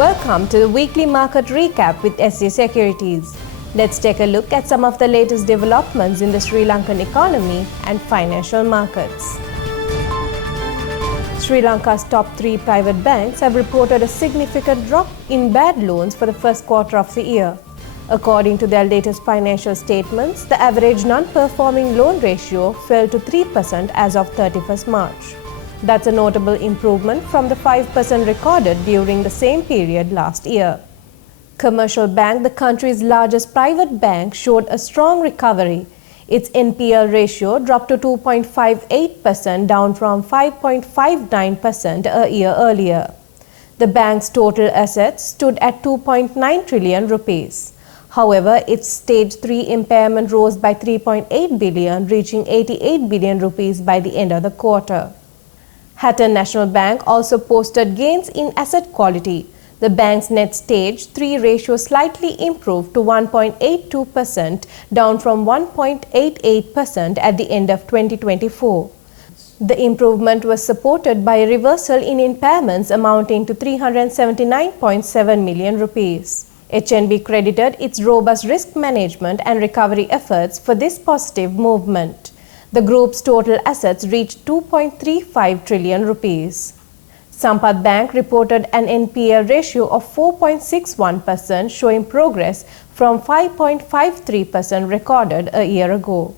Welcome to the weekly market recap with SJ Securities. Let's take a look at some of the latest developments in the Sri Lankan economy and financial markets. Sri Lanka's top 3 private banks have reported a significant drop in bad loans for the first quarter of the year. According to their latest financial statements, the average non-performing loan ratio fell to 3% as of 31st March. That's a notable improvement from the 5% recorded during the same period last year. Commercial Bank, the country's largest private bank, showed a strong recovery. Its NPL ratio dropped to 2.58%, down from 5.59% a year earlier. The bank's total assets stood at 2.9 trillion rupees. However, its Stage 3 impairment rose by 3.8 billion, reaching 88 billion rupees by the end of the quarter. Hatton National Bank also posted gains in asset quality. The bank's net Stage 3 ratio slightly improved to 1.82%, down from 1.88% at the end of 2024. The improvement was supported by a reversal in impairments amounting to 379.7 million rupees. HNB credited its robust risk management and recovery efforts for this positive movement. The group's total assets reached 2.35 trillion rupees. Sampath Bank reported an NPL ratio of 4.61%, showing progress from 5.53% recorded a year ago.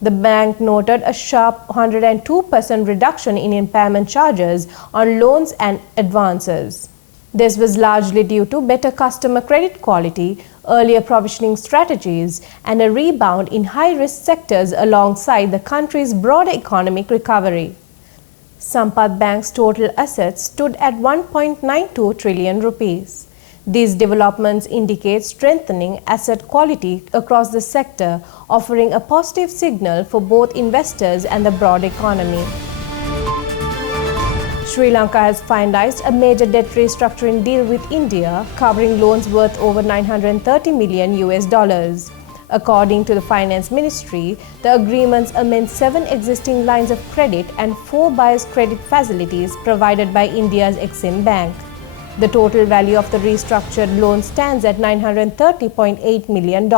The bank noted a sharp 102% reduction in impairment charges on loans and advances. This was largely due to better customer credit quality, earlier provisioning strategies, and a rebound in high-risk sectors alongside the country's broader economic recovery. Sampath Bank's total assets stood at 1.92 trillion rupees. These developments indicate strengthening asset quality across the sector, offering a positive signal for both investors and the broader economy. Sri Lanka has finalized a major debt restructuring deal with India, covering loans worth over $930 million. According to the Finance Ministry, the agreements amend 7 existing lines of credit and 4 buyer's credit facilities provided by India's Exim Bank. The total value of the restructured loan stands at $930.8 million.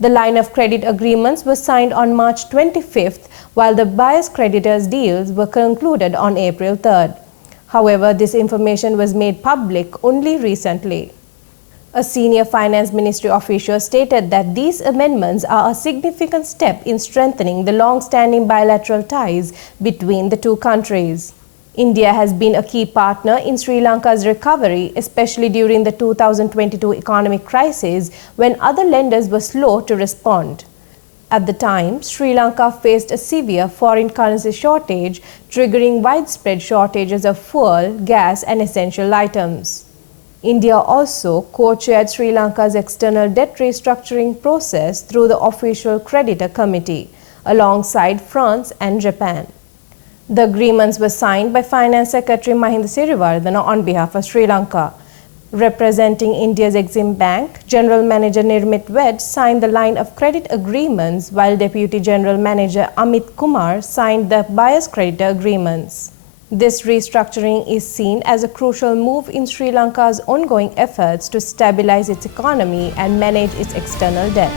The line of credit agreements were signed on March 25th, while the buyer's creditors deals were concluded on April 3rd. However, this information was made public only recently. A senior Finance Ministry official stated that these amendments are a significant step in strengthening the long-standing bilateral ties between the two countries. India has been a key partner in Sri Lanka's recovery, especially during the 2022 economic crisis when other lenders were slow to respond. At the time, Sri Lanka faced a severe foreign currency shortage, triggering widespread shortages of fuel, gas, and essential items. India also co-chaired Sri Lanka's external debt restructuring process through the Official Creditor Committee, alongside France and Japan. The agreements were signed by Finance Secretary Mahinda Siriwardana on behalf of Sri Lanka. Representing India's Exim Bank, General Manager Nirmit Ved signed the line of credit agreements, while Deputy General Manager Amit Kumar signed the buyer's creditor agreements. This restructuring is seen as a crucial move in Sri Lanka's ongoing efforts to stabilize its economy and manage its external debt.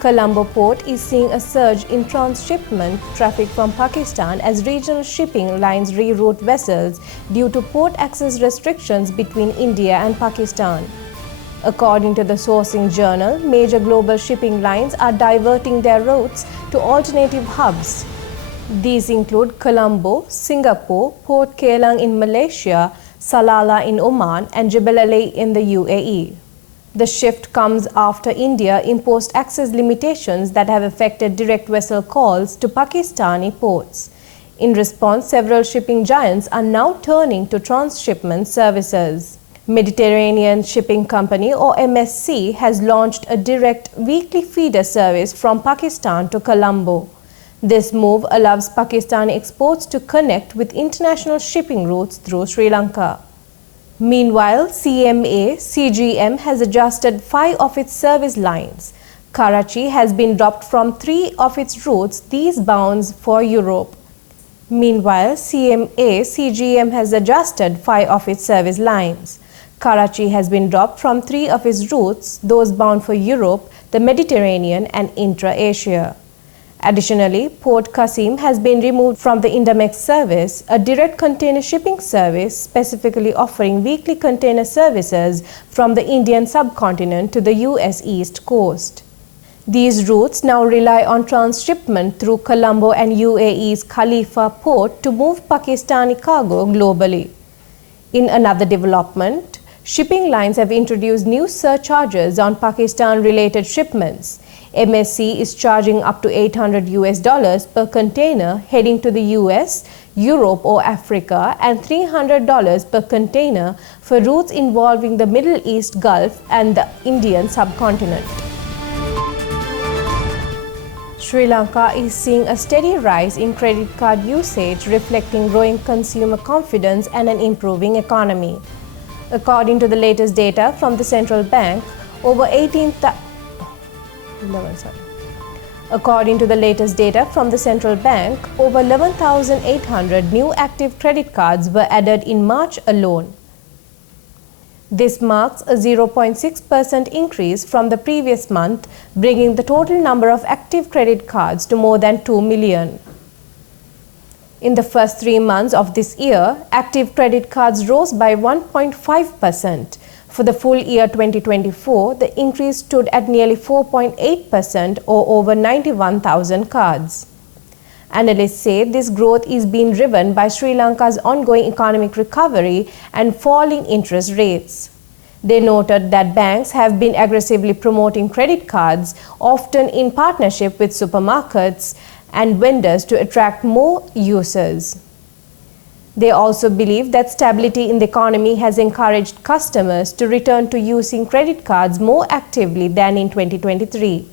Colombo port is seeing a surge in transshipment traffic from Pakistan as regional shipping lines reroute vessels due to port access restrictions between India and Pakistan. According to the Sourcing Journal, major global shipping lines are diverting their routes to alternative hubs. These include Colombo, Singapore, Port Kelang in Malaysia, Salalah in Oman, and Jebel Ali in the UAE. The shift comes after India imposed access limitations that have affected direct vessel calls to Pakistani ports. In response, several shipping giants are now turning to transshipment services. Mediterranean Shipping Company, or MSC, has launched a direct weekly feeder service from Pakistan to Colombo. This move allows Pakistani exports to connect with international shipping routes through Sri Lanka. Meanwhile, CGM has adjusted 5 of its service lines. Karachi has been dropped from 3 of its routes, these bounds for Europe. Meanwhile, CGM has adjusted 5 of its service lines. Karachi has been dropped from 3 of its routes, those bound for Europe, the Mediterranean and intra-Asia. Additionally, Port Qasim has been removed from the Indamex service, a direct container shipping service specifically offering weekly container services from the Indian subcontinent to the US East Coast. These routes now rely on transshipment through Colombo and UAE's Khalifa port to move Pakistani cargo globally. In another development, shipping lines have introduced new surcharges on Pakistan-related shipments. MSC is charging up to $800 per container heading to the US, Europe or Africa, and $300 per container for routes involving the Middle East Gulf and the Indian subcontinent. Sri Lanka is seeing a steady rise in credit card usage, reflecting growing consumer confidence and an improving economy. According to the latest data from the central bank, over 11,800 new active credit cards were added in March alone. This marks a 0.6% increase from the previous month, bringing the total number of active credit cards to more than 2 million. In the first 3 months of this year, active credit cards rose by 1.5%. For the full year 2024, the increase stood at nearly 4.8% or over 91,000 cards. Analysts say this growth is being driven by Sri Lanka's ongoing economic recovery and falling interest rates. They noted that banks have been aggressively promoting credit cards, often in partnership with supermarkets and vendors to attract more users. They also believe that stability in the economy has encouraged customers to return to using credit cards more actively than in 2023.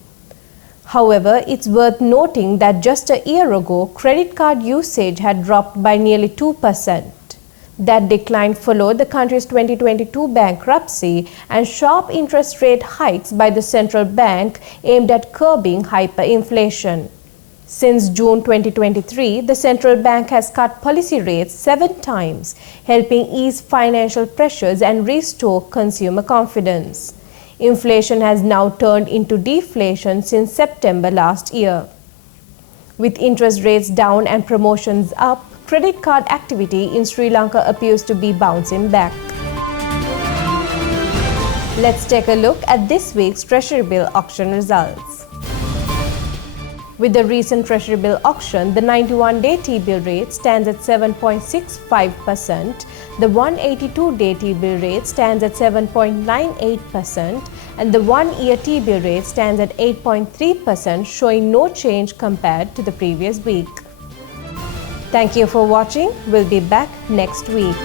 However, it's worth noting that just a year ago, credit card usage had dropped by nearly 2%. That decline followed the country's 2022 bankruptcy and sharp interest rate hikes by the central bank aimed at curbing hyperinflation. Since June 2023, the central bank has cut policy rates 7 times, helping ease financial pressures and restore consumer confidence. Inflation has now turned into deflation since September last year. With interest rates down and promotions up, credit card activity in Sri Lanka appears to be bouncing back. Let's take a look at this week's Treasury-bill auction results. With the recent Treasury-bill auction, the 91-day T-bill rate stands at 7.65%, the 182-day T-bill rate stands at 7.98%, and the 1-year T-bill rate stands at 8.3%, showing no change compared to the previous week. Thank you for watching. We'll be back next week.